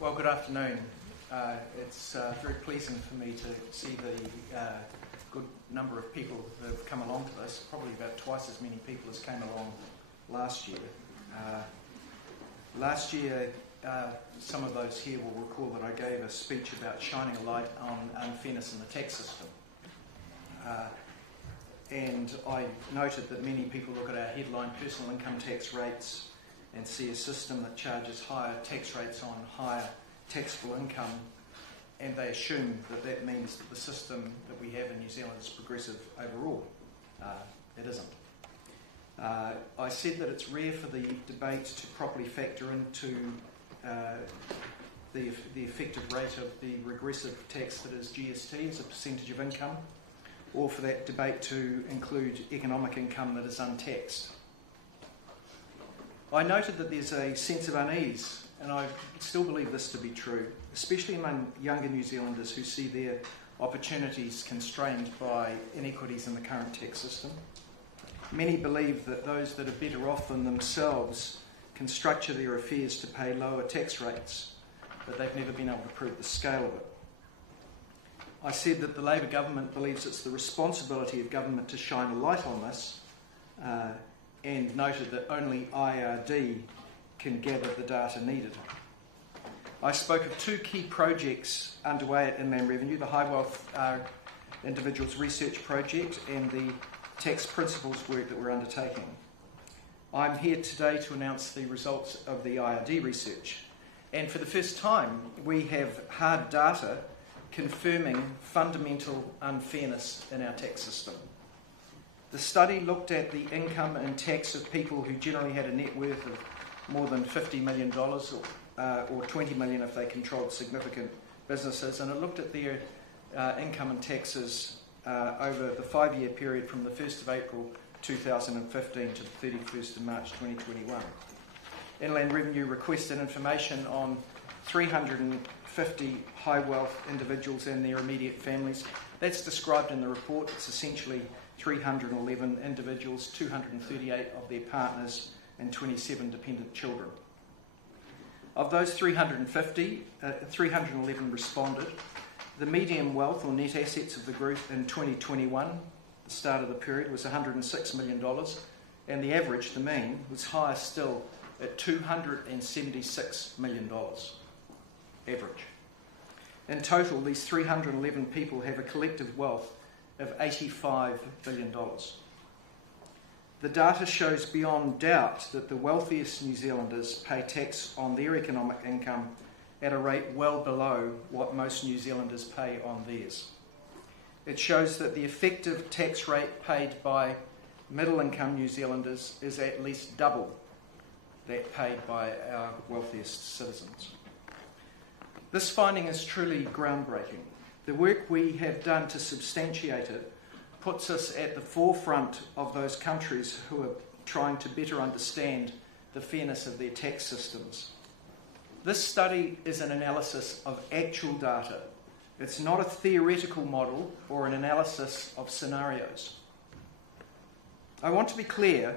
Well, good afternoon. It's very pleasing for me to see the good number of people that have come along to this, probably about twice as many people as came along last year. Last year, some of those here will recall that I gave a speech about shining a light on unfairness in the tax system. And I noted that many people look at our headline personal income tax rates and see a system that charges higher tax rates on higher taxable income, and they assume that that means that the system that we have in New Zealand is progressive overall. It isn't. I said that it's rare for the debate to properly factor into the effective rate of the regressive tax that is GST as a percentage of income, or for that debate to include economic income that is untaxed. I noted that there's a sense of unease, and I still believe this to be true, especially among younger New Zealanders who see their opportunities constrained by inequities in the current tax system. Many believe that those that are better off than themselves can structure their affairs to pay lower tax rates, but they've never been able to prove the scale of it. I said that the Labour government believes it's the responsibility of government to shine a light on this, and noted that only IRD can gather the data needed. I spoke of two key projects underway at Inland Revenue, the High Wealth Individuals Research Project and the tax principles work that we're undertaking. I'm here today to announce the results of the IRD research, and for the first time we have hard data confirming fundamental unfairness in our tax system. The study looked at the income and tax of people who generally had a net worth of more than $50 million or $20 million if they controlled significant businesses, and it looked at their income and taxes over the 5-year period from the 1st of April 2015 to the 31st of March 2021. Inland Revenue requested information on 350 high wealth individuals and their immediate families. That's described in the report. It's essentially 311 individuals, 238 of their partners, and 27 dependent children. Of those 350, 311 responded. The median wealth or net assets of the group in 2021, the start of the period, was $106 million, and the average, the mean, was higher still at $276 million average. In total, these 311 people have a collective wealth of $85 billion. The data shows beyond doubt that the wealthiest New Zealanders pay tax on their economic income at a rate well below what most New Zealanders pay on theirs. It shows that the effective tax rate paid by middle-income New Zealanders is at least double that paid by our wealthiest citizens. This finding is truly groundbreaking. The work we have done to substantiate it puts us at the forefront of those countries who are trying to better understand the fairness of their tax systems. This study is an analysis of actual data. It's not a theoretical model or an analysis of scenarios. I want to be clear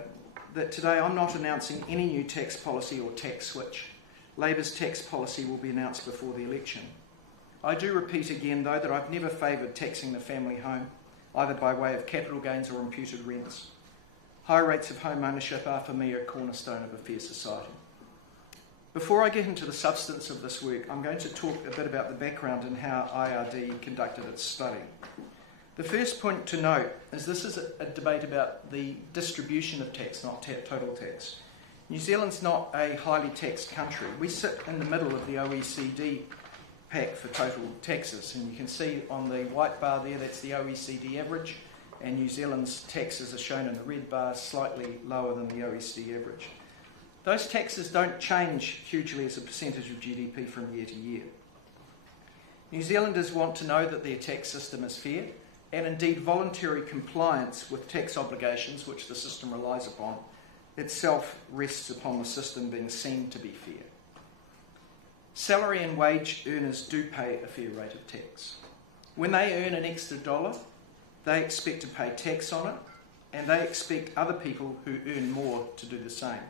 that today I'm not announcing any new tax policy or tax switch. Labour's tax policy will be announced before the election. I do repeat again, though, that I've never favoured taxing the family home, either by way of capital gains or imputed rents. High rates of home ownership are, for me, a cornerstone of a fair society. Before I get into the substance of this work, I'm going to talk a bit about the background and how IRD conducted its study. The first point to note is this is a debate about the distribution of tax, not total tax. New Zealand's not a highly taxed country. We sit in the middle of the OECD pack for total taxes, and you can see on the white bar there that's the OECD average, and New Zealand's taxes are shown in the red bar, slightly lower than the OECD average. Those taxes don't change hugely as a percentage of GDP from year to year. New Zealanders want to know that their tax system is fair, and indeed voluntary compliance with tax obligations, which the system relies upon, itself rests upon the system being seen to be fair. Salary and wage earners do pay a fair rate of tax. When they earn an extra dollar, they expect to pay tax on it, and they expect other people who earn more to do the same.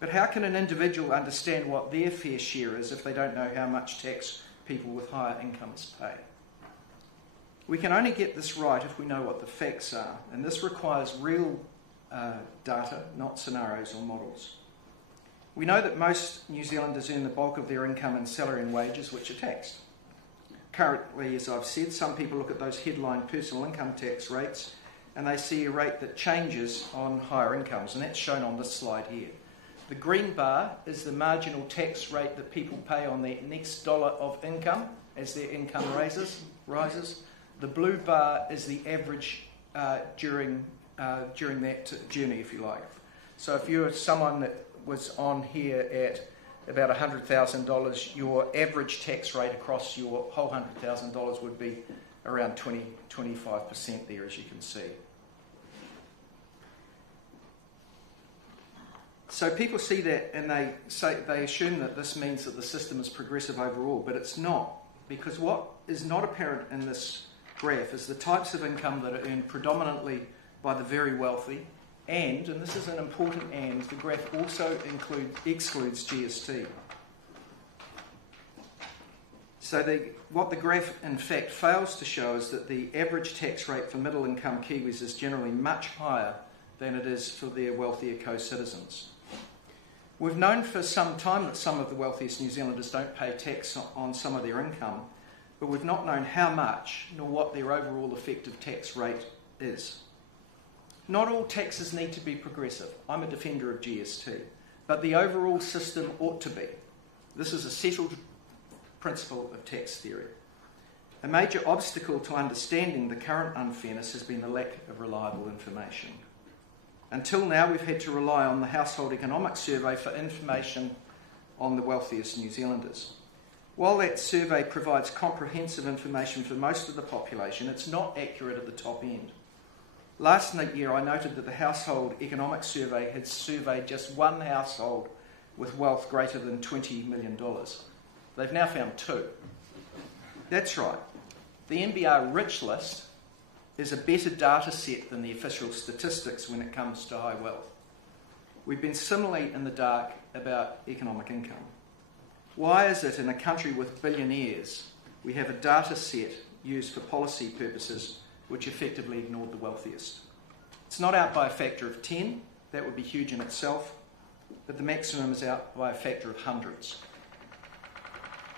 But how can an individual understand what their fair share is if they don't know how much tax people with higher incomes pay? We can only get this right if we know what the facts are, and this requires real data, not scenarios or models. We know that most New Zealanders earn the bulk of their income in salary and wages, which are taxed. Currently, as I've said, some people look at those headline personal income tax rates and they see a rate that changes on higher incomes, and that's shown on this slide here. The green bar is the marginal tax rate that people pay on their next dollar of income as their income rises. The blue bar is the average during that journey, if you like. So if you're someone that was on here at about $100,000, your average tax rate across your whole $100,000 would be around 25% there, as you can see. So people see that and they assume that this means that the system is progressive overall, but it's not, because what is not apparent in this graph is the types of income that are earned predominantly by the very wealthy, and this is an important and, the graph also excludes GST. So what the graph in fact fails to show is that the average tax rate for middle income Kiwis is generally much higher than it is for their wealthier co-citizens. We've known for some time that some of the wealthiest New Zealanders don't pay tax on some of their income, but we've not known how much nor what their overall effective tax rate is. Not all taxes need to be progressive. I'm a defender of GST, but the overall system ought to be. This is a settled principle of tax theory. A major obstacle to understanding the current unfairness has been the lack of reliable information. Until now, we've had to rely on the Household Economics Survey for information on the wealthiest New Zealanders. While that survey provides comprehensive information for most of the population, it's not accurate at the top end. Last year, I noted that the Household Economics Survey had surveyed just one household with wealth greater than $20 million. They've now found two. That's right. The NBR Rich List is a better data set than the official statistics when it comes to high wealth. We've been similarly in the dark about economic income. Why is it in a country with billionaires we have a data set used for policy purposes which effectively ignored the wealthiest? It's not out by a factor of 10, that would be huge in itself, but the maximum is out by a factor of hundreds.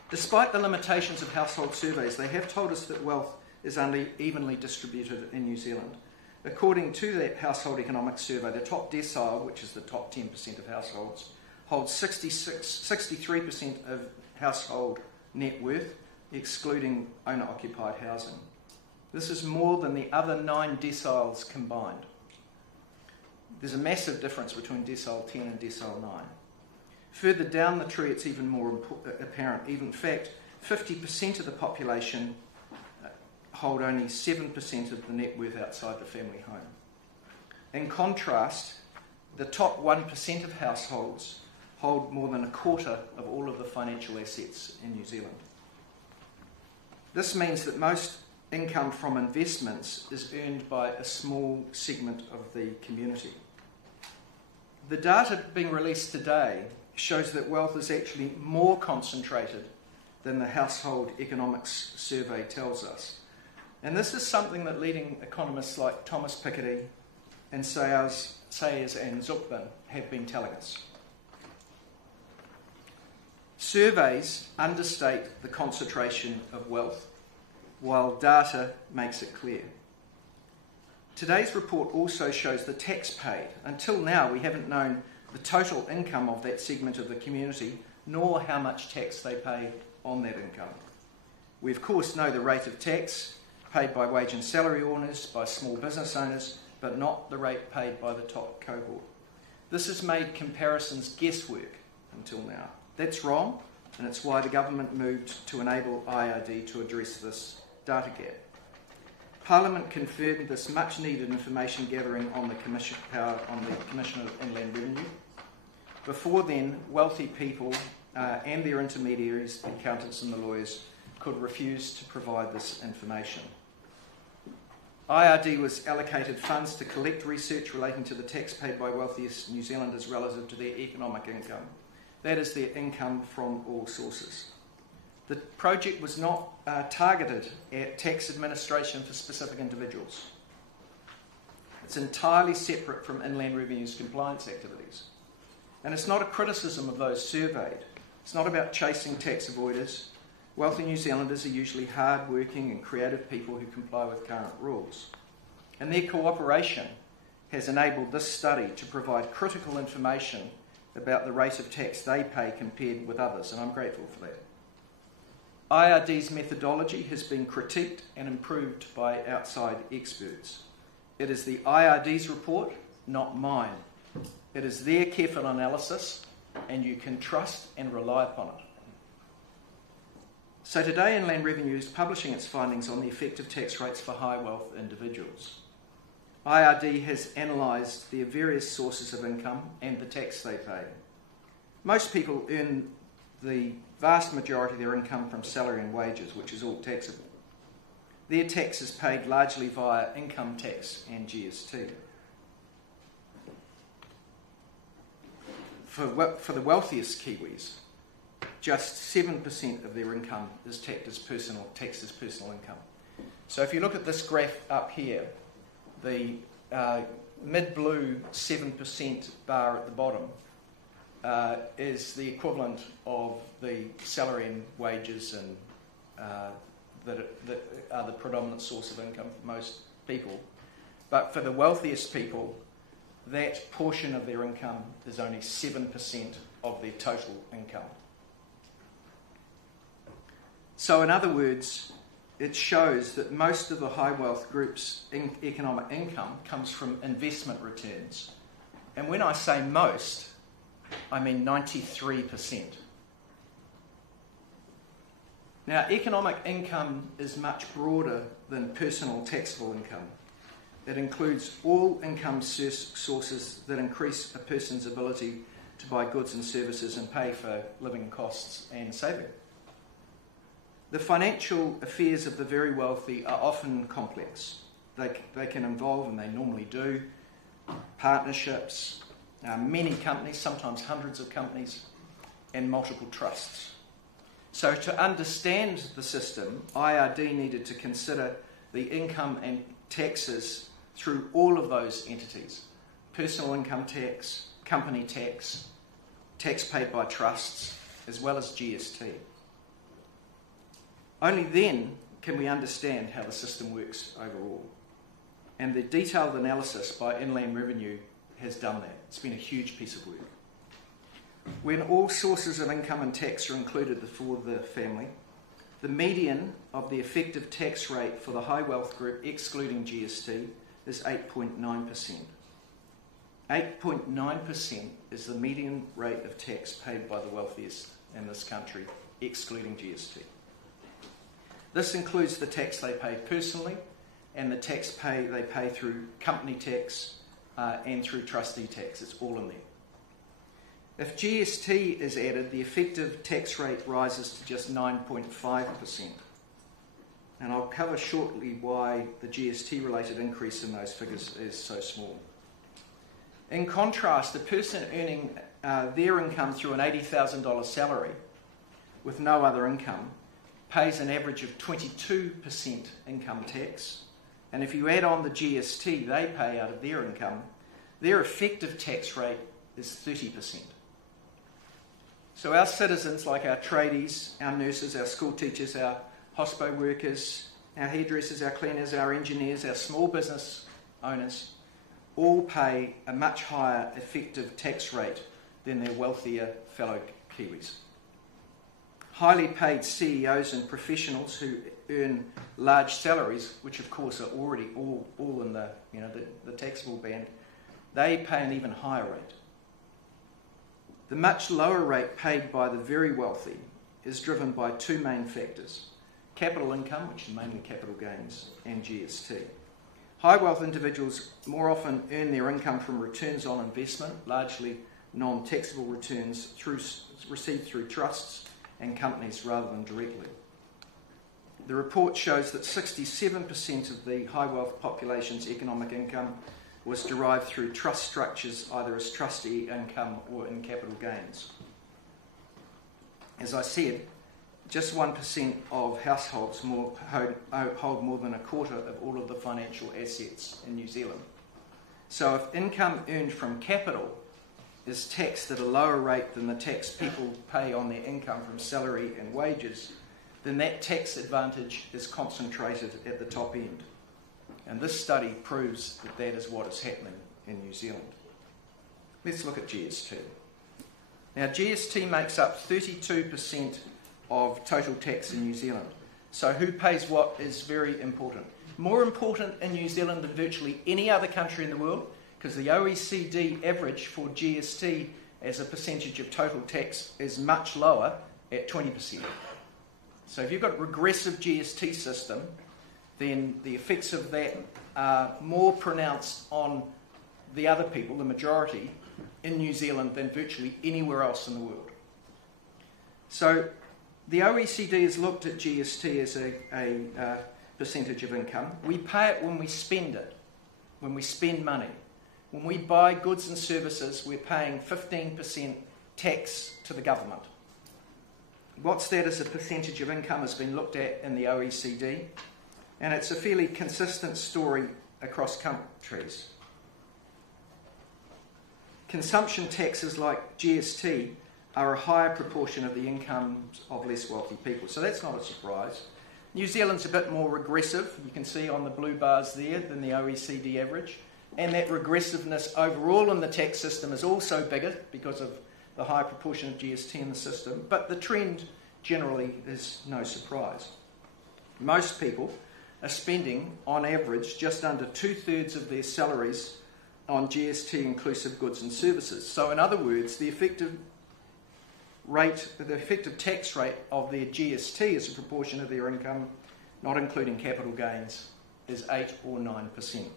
Despite the limitations of household surveys, they have told us that wealth is unevenly distributed in New Zealand. According to that Household Economics Survey, the top decile, which is the top 10% of households, holds 63% of household net worth, excluding owner-occupied housing. This is more than the other 9 deciles combined. There's a massive difference between decile 10 and decile 9. Further down the tree, it's even more apparent. In fact, 50% of the population hold only 7% of the net worth outside the family home. In contrast, the top 1% of households hold more than a quarter of all of the financial assets in New Zealand. This means that most income from investments is earned by a small segment of the community. The data being released today shows that wealth is actually more concentrated than the Household Economics Survey tells us. And this is something that leading economists like Thomas Piketty and Sayers and Zupman have been telling us. Surveys understate the concentration of wealth, while data makes it clear. Today's report also shows the tax paid. Until now, we haven't known the total income of that segment of the community, nor how much tax they pay on that income. We, of course, know the rate of tax paid by wage and salary earners, by small business owners, but not the rate paid by the top cohort. This has made comparisons guesswork until now. That's wrong, and it's why the government moved to enable IRD to address this data gap. Parliament confirmed this much-needed information gathering on the Commission of Inland Revenue. Before then, wealthy people and their intermediaries, the accountants and the lawyers, could refuse to provide this information. IRD was allocated funds to collect research relating to the tax paid by wealthiest New Zealanders relative to their economic income. That is their income from all sources. The project was not targeted at tax administration for specific individuals. It's entirely separate from Inland Revenue's compliance activities. And it's not a criticism of those surveyed. It's not about chasing tax avoiders. Wealthy New Zealanders are usually hard-working and creative people who comply with current rules. And their cooperation has enabled this study to provide critical information about the rate of tax they pay compared with others, and I'm grateful for that. IRD's methodology has been critiqued and improved by outside experts. It is the IRD's report, not mine. It is their careful analysis, and you can trust and rely upon it. So today, Inland Revenue is publishing its findings on the effective tax rates for high wealth individuals. IRD has analysed their various sources of income and the tax they pay. Most people earn the vast majority of their income from salary and wages, which is all taxable. Their tax is paid largely via income tax and GST. For the wealthiest Kiwis, just 7% of their income is taxed as personal income. So if you look at this graph up here, the mid-blue 7% bar at the bottom is the equivalent of the salary and wages and that are the predominant source of income for most people. But for the wealthiest people, that portion of their income is only 7% of their total income. So in other words, it shows that most of the high wealth group's economic income comes from investment returns. And when I say most, I mean 93%. Now, economic income is much broader than personal taxable income. It includes all income sources that increase a person's ability to buy goods and services and pay for living costs and saving. The financial affairs of the very wealthy are often complex. They can involve, and they normally do, partnerships, many companies, sometimes hundreds of companies, and multiple trusts. So to understand the system, IRD needed to consider the income and taxes through all of those entities: personal income tax, company tax, tax paid by trusts, as well as GST. Only then can we understand how the system works overall. And the detailed analysis by Inland Revenue has done that. It's been a huge piece of work. When all sources of income and tax are included for the family, the median of the effective tax rate for the high wealth group, excluding GST, is 8.9%. 8.9% is the median rate of tax paid by the wealthiest in this country, excluding GST. This includes the tax they pay personally and the tax they pay through company tax and through trustee tax. It's all in there. If GST is added, the effective tax rate rises to just 9.5%. And I'll cover shortly why the GST-related increase in those figures is so small. In contrast, a person earning their income through an $80,000 salary with no other income pays an average of 22% income tax. And if you add on the GST they pay out of their income, their effective tax rate is 30%. So our citizens, like our tradies, our nurses, our school teachers, our hospo workers, our hairdressers, our cleaners, our engineers, our small business owners, all pay a much higher effective tax rate than their wealthier fellow Kiwis. Highly paid CEOs and professionals who earn large salaries, which of course are already all in the taxable band, they pay an even higher rate. The much lower rate paid by the very wealthy is driven by two main factors: capital income, which is mainly capital gains, and GST. High wealth individuals more often earn their income from returns on investment, largely non-taxable returns received through trusts and companies rather than directly. The report shows that 67% of the high wealth population's economic income was derived through trust structures, either as trustee income or in capital gains. As I said, just 1% of households hold more than a quarter of all of the financial assets in New Zealand. So if income earned from capital is taxed at a lower rate than the tax people pay on their income from salary and wages, then that tax advantage is concentrated at the top end. And this study proves that that is what is happening in New Zealand. Let's look at GST. Now, GST makes up 32% of total tax in New Zealand. So who pays what is very important. More important in New Zealand than virtually any other country in the world, because the OECD average for GST as a percentage of total tax is much lower at 20%. So if you've got a regressive GST system, then the effects of that are more pronounced on the other people, the majority, in New Zealand than virtually anywhere else in the world. So the OECD has looked at GST as a percentage of income. We pay it when we spend it, when we spend money. When we buy goods and services, we're paying 15% tax to the government. What's that as a percentage of income has been looked at in the OECD, and it's a fairly consistent story across countries. Consumption taxes like GST are a higher proportion of the incomes of less wealthy people, so that's not a surprise. New Zealand's a bit more regressive, you can see on the blue bars there, than the OECD average, and that regressiveness overall in the tax system is also bigger because of the high proportion of GST in the system, but the trend generally is no surprise. Most people are spending, on average, just under 2/3 of their salaries on GST inclusive goods and services. So in other words, the effective tax rate of their GST as a proportion of their income, not including capital gains, is 8 or 9%.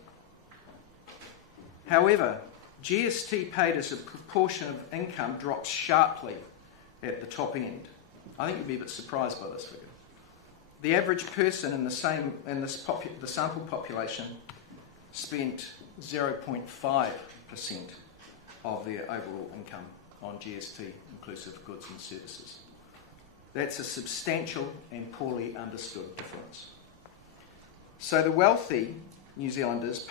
However, GST paid as a proportion of income drops sharply at the top end. I think you'd be a bit surprised by this figure. The average person in the sample population spent 0.5% of their overall income on GST inclusive goods and services. That's a substantial and poorly understood difference. So the wealthy New Zealanders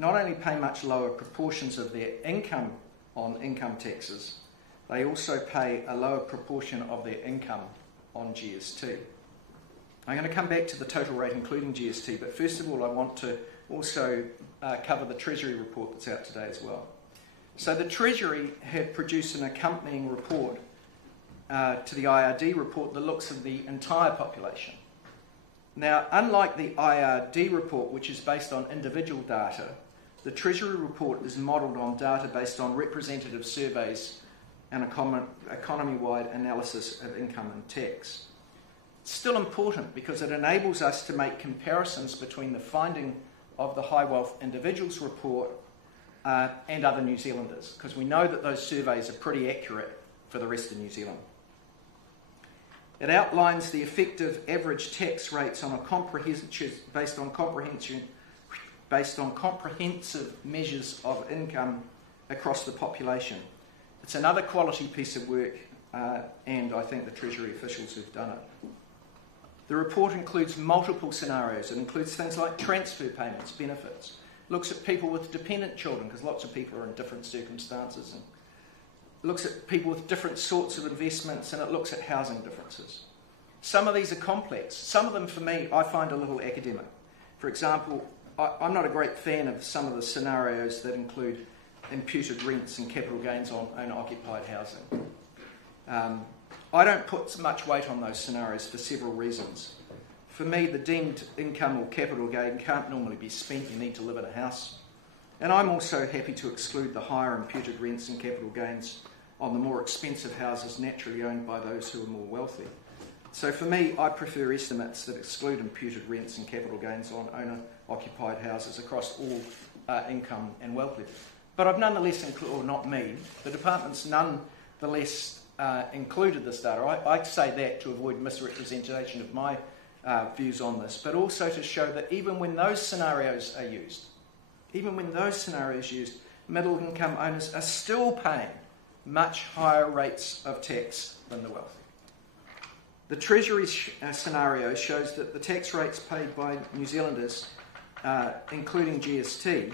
not only pay much lower proportions of their income on income taxes, they also pay a lower proportion of their income on GST. I'm going to come back to the total rate including GST, but first of all I want to also cover the Treasury report that's out today as well. So the Treasury have produced an accompanying report to the IRD report that looks at the entire population. Now, unlike the IRD report, which is based on individual data, the Treasury report is modelled on data based on representative surveys and economy-wide analysis of income and tax. It's still important because it enables us to make comparisons between the finding of the High Wealth Individuals report and other New Zealanders, because we know that those surveys are pretty accurate for the rest of New Zealand. It outlines the effective average tax rates on based on comprehensive measures of income across the population. It's another quality piece of work, and I think the Treasury officials have done it. The report includes multiple scenarios. It includes things like transfer payments, benefits. It looks at people with dependent children, because lots of people are in different circumstances. And it looks at people with different sorts of investments, and it looks at housing differences. Some of these are complex. Some of them, for me, I find a little academic. For example, I'm not a great fan of some of the scenarios that include imputed rents and capital gains on owner-occupied housing. I don't put much weight on those scenarios for several reasons. For me, the deemed income or capital gain can't normally be spent. You need to live in a house. And I'm also happy to exclude the higher imputed rents and capital gains on the more expensive houses naturally owned by those who are more wealthy. So for me, I prefer estimates that exclude imputed rents and capital gains on owner-occupied houses across all income and wealth levels. But I've nonetheless or not me, the department's nonetheless included this data. I say that to avoid misrepresentation of my views on this, but also to show that even when those scenarios are used, middle income owners are still paying much higher rates of tax than the wealthy. The Treasury scenario shows that the tax rates paid by New Zealanders, including GST,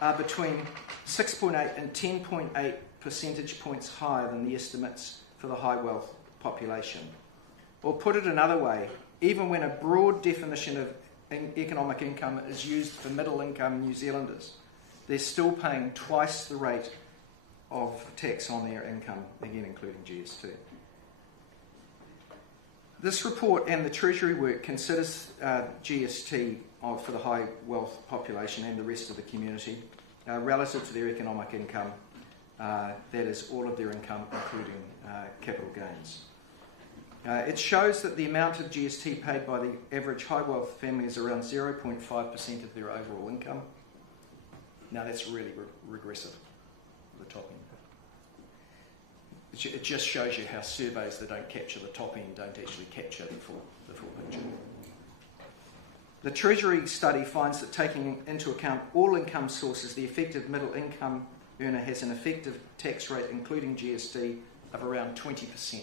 are between 6.8 and 10.8 percentage points higher than the estimates for the high wealth population. Or put it another way, even when a broad definition of economic income is used for middle income New Zealanders, they're still paying twice the rate of tax on their income, again including GST. This report and the Treasury work considers GST for the high wealth population and the rest of the community relative to their economic income, that is all of their income including capital gains. It shows that the amount of GST paid by the average high wealth family is around 0.5% of their overall income. Now that's really regressive, the top end. It just shows you how surveys that don't capture the top end don't actually capture the full picture. The Treasury study finds that taking into account all income sources, the effective middle income earner has an effective tax rate, including GST, of around 20%.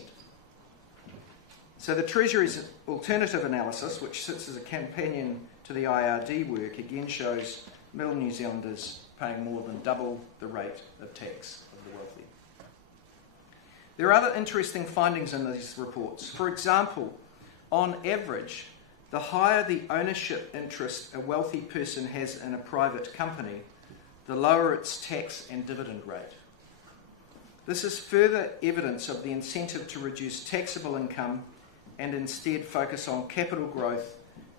So the Treasury's alternative analysis, which sits as a companion to the IRD work, again shows middle New Zealanders paying more than double the rate of tax of the wealthy. There are other interesting findings in these reports. For example, on average, the higher the ownership interest a wealthy person has in a private company, the lower its tax and dividend rate. This is further evidence of the incentive to reduce taxable income and instead focus on capital growth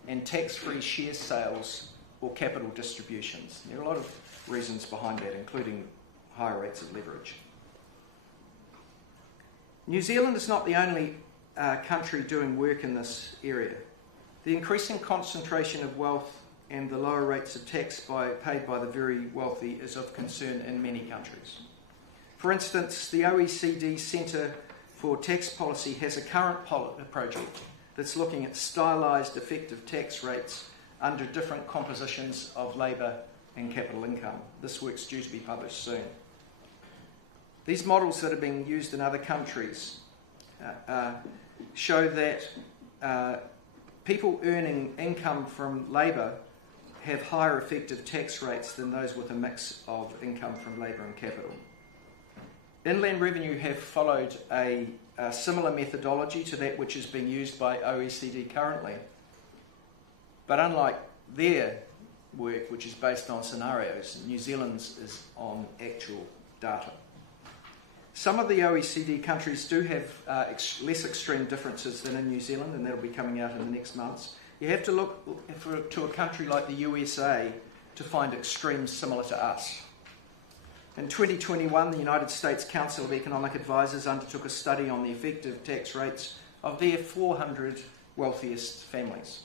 and tax-free share sales or capital distributions. There are a lot of reasons behind that, including higher rates of leverage. New Zealand is not the only country doing work in this area. The increasing concentration of wealth and the lower rates of tax paid by the very wealthy is of concern in many countries. For instance, the OECD Centre for Tax Policy has a current project that's looking at stylised effective tax rates under different compositions of labour and capital income. This work's due to be published soon. These models that are being used in other countries show that people earning income from labour have higher effective tax rates than those with a mix of income from labour and capital. Inland Revenue have followed a similar methodology to that which is being used by OECD currently. But unlike their work, which is based on scenarios, New Zealand's is on actual data. Some of the OECD countries do have less extreme differences than in New Zealand, and that'll be coming out in the next months. You have to look to a country like the USA to find extremes similar to us. In 2021, the United States Council of Economic Advisors undertook a study on the effective tax rates of their 400 wealthiest families.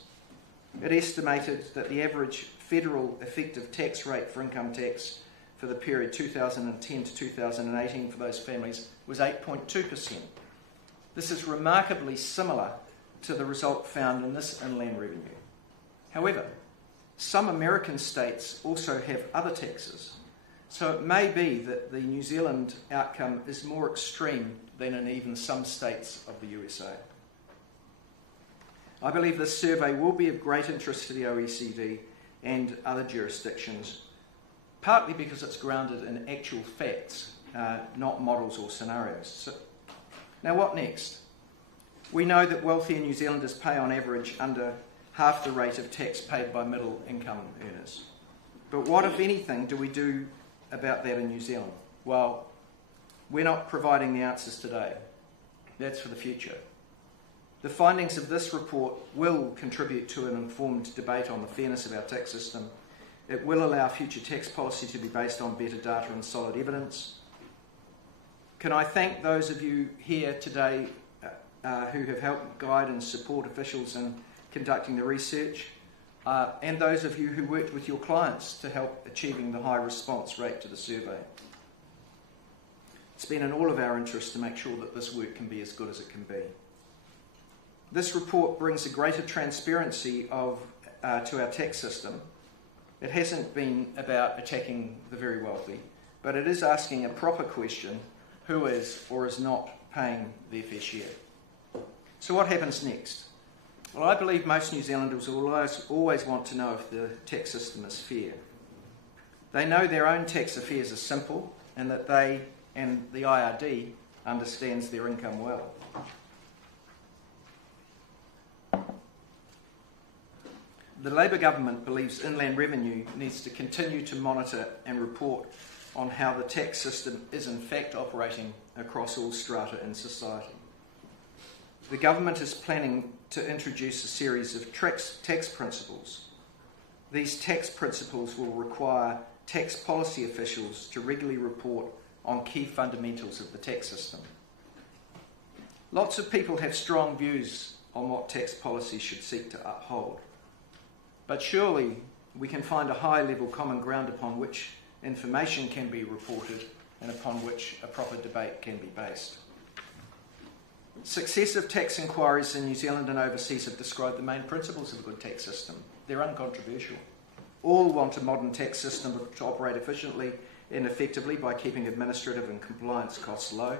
It estimated that the average federal effective tax rate for income tax for the period 2010 to 2018 for those families was 8.2%. This is remarkably similar to the result found in this inland revenue. However, some American states also have other taxes, so it may be that the New Zealand outcome is more extreme than in even some states of the USA. I believe this survey will be of great interest to the OECD and other jurisdictions, partly because it's grounded in actual facts, not models or scenarios. So, now what next? We know that wealthier New Zealanders pay on average under half the rate of tax paid by middle income earners. But what, if anything, do we do about that in New Zealand? Well, we're not providing the answers today. That's for the future. The findings of this report will contribute to an informed debate on the fairness of our tax system. It will allow future tax policy to be based on better data and solid evidence. Can I thank those of you here today who have helped guide and support officials in conducting the research, and those of you who worked with your clients to help achieving the high response rate to the survey. It's been in all of our interest to make sure that this work can be as good as it can be. This report brings a greater transparency to our tax system. It hasn't been about attacking the very wealthy, but it is asking a proper question: who is or is not paying their fair share? So what happens next? Well, I believe most New Zealanders will always want to know if the tax system is fair. They know their own tax affairs are simple and that they and the IRD understands their income well. The Labour government believes Inland Revenue needs to continue to monitor and report on how the tax system is in fact operating across all strata in society. The government is planning to introduce a series of tax principles. These tax principles will require tax policy officials to regularly report on key fundamentals of the tax system. Lots of people have strong views on what tax policy should seek to uphold. But surely we can find a high-level common ground upon which information can be reported and upon which a proper debate can be based. Successive tax inquiries in New Zealand and overseas have described the main principles of a good tax system. They're uncontroversial. All want a modern tax system to operate efficiently and effectively by keeping administrative and compliance costs low.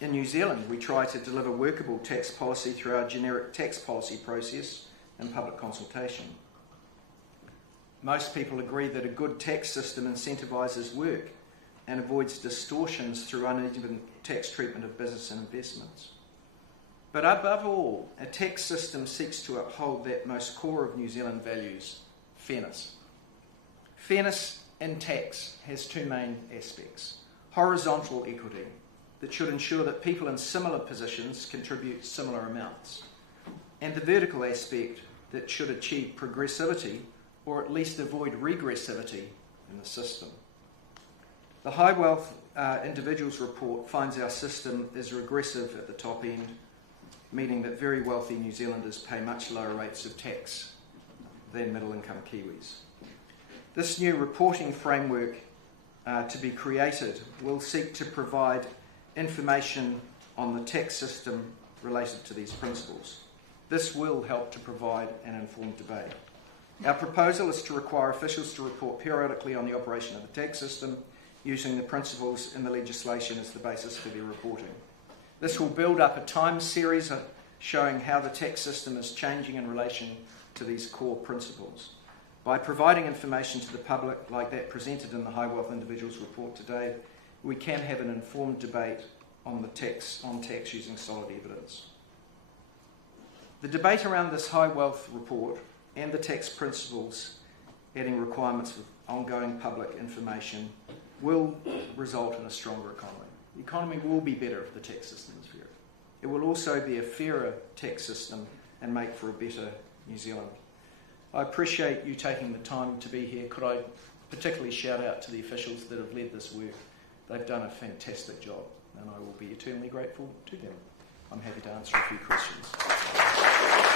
In New Zealand, we try to deliver workable tax policy through our generic tax policy process and public consultation. Most people agree that a good tax system incentivises work and avoids distortions through uneven tax treatment of business and investments. But above all, a tax system seeks to uphold that most core of New Zealand values: fairness. Fairness in tax has two main aspects: horizontal equity, that should ensure that people in similar positions contribute similar amounts, and the vertical aspect that should achieve progressivity, or at least avoid regressivity in the system. The High Wealth Individuals Report finds our system is regressive at the top end, meaning that very wealthy New Zealanders pay much lower rates of tax than middle-income Kiwis. This new reporting framework to be created will seek to provide information on the tax system related to these principles. This will help to provide an informed debate. Our proposal is to require officials to report periodically on the operation of the tax system, using the principles in the legislation as the basis for their reporting. This will build up a time series showing how the tax system is changing in relation to these core principles. By providing information to the public like that presented in the High Wealth Individuals Report today, we can have an informed debate on tax using solid evidence. The debate around this High Wealth Report and the tax principles adding requirements for ongoing public information will result in a stronger economy. The economy will be better if the tax system is fairer. It will also be a fairer tax system and make for a better New Zealand. I appreciate you taking the time to be here. Could I particularly shout out to the officials that have led this work? They've done a fantastic job, and I will be eternally grateful to them. I'm happy to answer a few questions.